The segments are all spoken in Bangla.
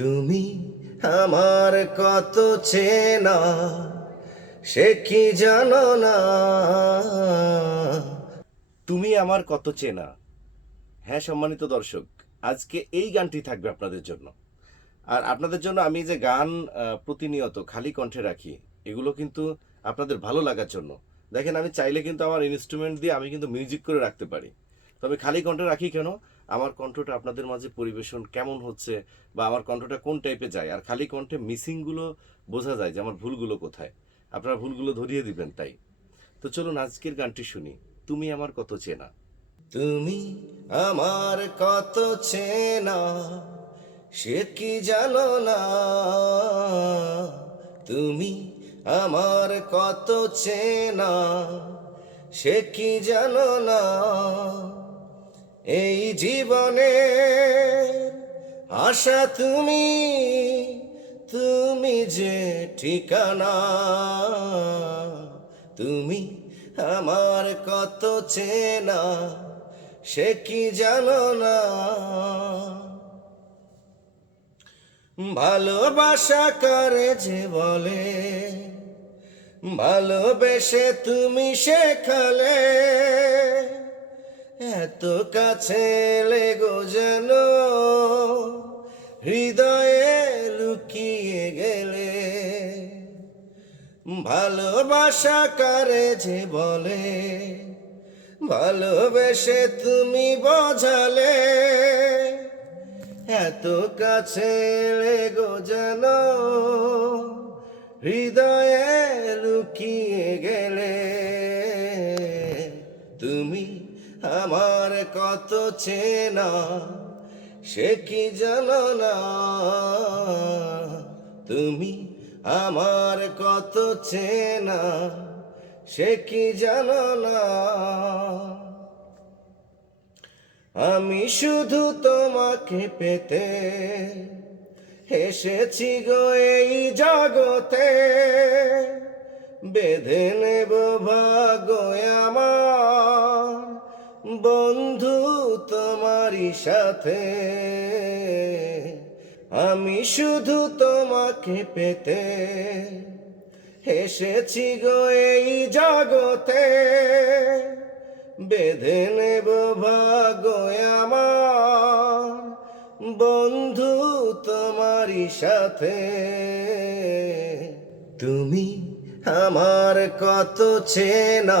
তুমি আমার কত চেনা, সে কি জানো না? তুমি আমার কত চেনা। হ্যাঁ সম্মানিত দর্শক, আজকে এই গানটি থাকবে আপনাদের জন্য। আর আপনাদের জন্য আমি যে গান প্রতিনিয়ত খালি কণ্ঠে রাখি, এগুলো কিন্তু আপনাদের ভালো লাগার জন্য। দেখেন, আমি চাইলে কিন্তু আমার ইনস্ট্রুমেন্ট দিয়ে আমি কিন্তু মিউজিক করে রাখতে পারি। তবে খালি কণ্ঠে রাখি কেন? আমার কণ্ঠটা আপনাদের মাঝে পরিবেশন কেমন হচ্ছে বা আমার কণ্ঠটা কোন টাইপে যায়? আর খালি কণ্ঠে মিসিংগুলো বোঝা যায় যে আমার ভুলগুলো কোথায়। আপনারা ভুলগুলো ধরিয়ে দিবেন তাই। তো চলুন আজকের গানটি শুনি। তুমি আমার কত চেনা? তুমি আমার কত চেনা, সে কি জানো না? তুমি আমার কত চেনা, সে কি জানো না? এই জীবনে আশা তুমি তুমি যে ঠিকানা, তুমি আমার কত চেনা, সে কি জানো না? ভালোবাসা করে যে বলে, ভালোবেসে তুমি শেখালে এত কাছে লেগো যেন হৃদয়ে লুকিয়ে গেলে। ভালোবাসা করে যে বলে, ভালোবেসে তুমি বোঝালে। এত কাছে লেগো যেন হৃদয়ে লুকিয়ে গেলে। কত চেনা, সে কি জানো না? তুমি আমার কত চেনা, সে কি জানো না? আমি শুধু তোমাকে পেতে এসেছি গো এই জগতে। বেঁধে নেব ভাগ আমার বন্ধু তোমারই সাথে। আমি শুধু তোমাকে পেতে এসেছি গো এই জগতে। বেঁধে নেব ভাগ্য আমার বন্ধু তোমারই সাথে। তুমি আমার কত চেনা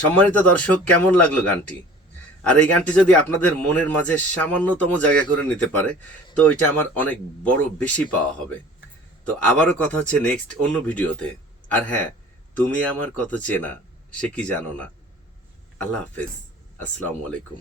সম্মানিত দর্শক, কেমন লাগল গানটি? আর এই গানটি যদি আপনাদের মনের মাঝে সামান্যতম জায়গা করে নিতে পারে, তো এটা আমার অনেক বড় বেশি পাওয়া হবে। তো আবারও কথা হচ্ছে নেক্সট অন্য ভিডিওতে। আর হ্যাঁ তুমি আমার কত চেনা, সে কি জানো না? আল্লাহ হাফেজ। আসসালামু আলাইকুম।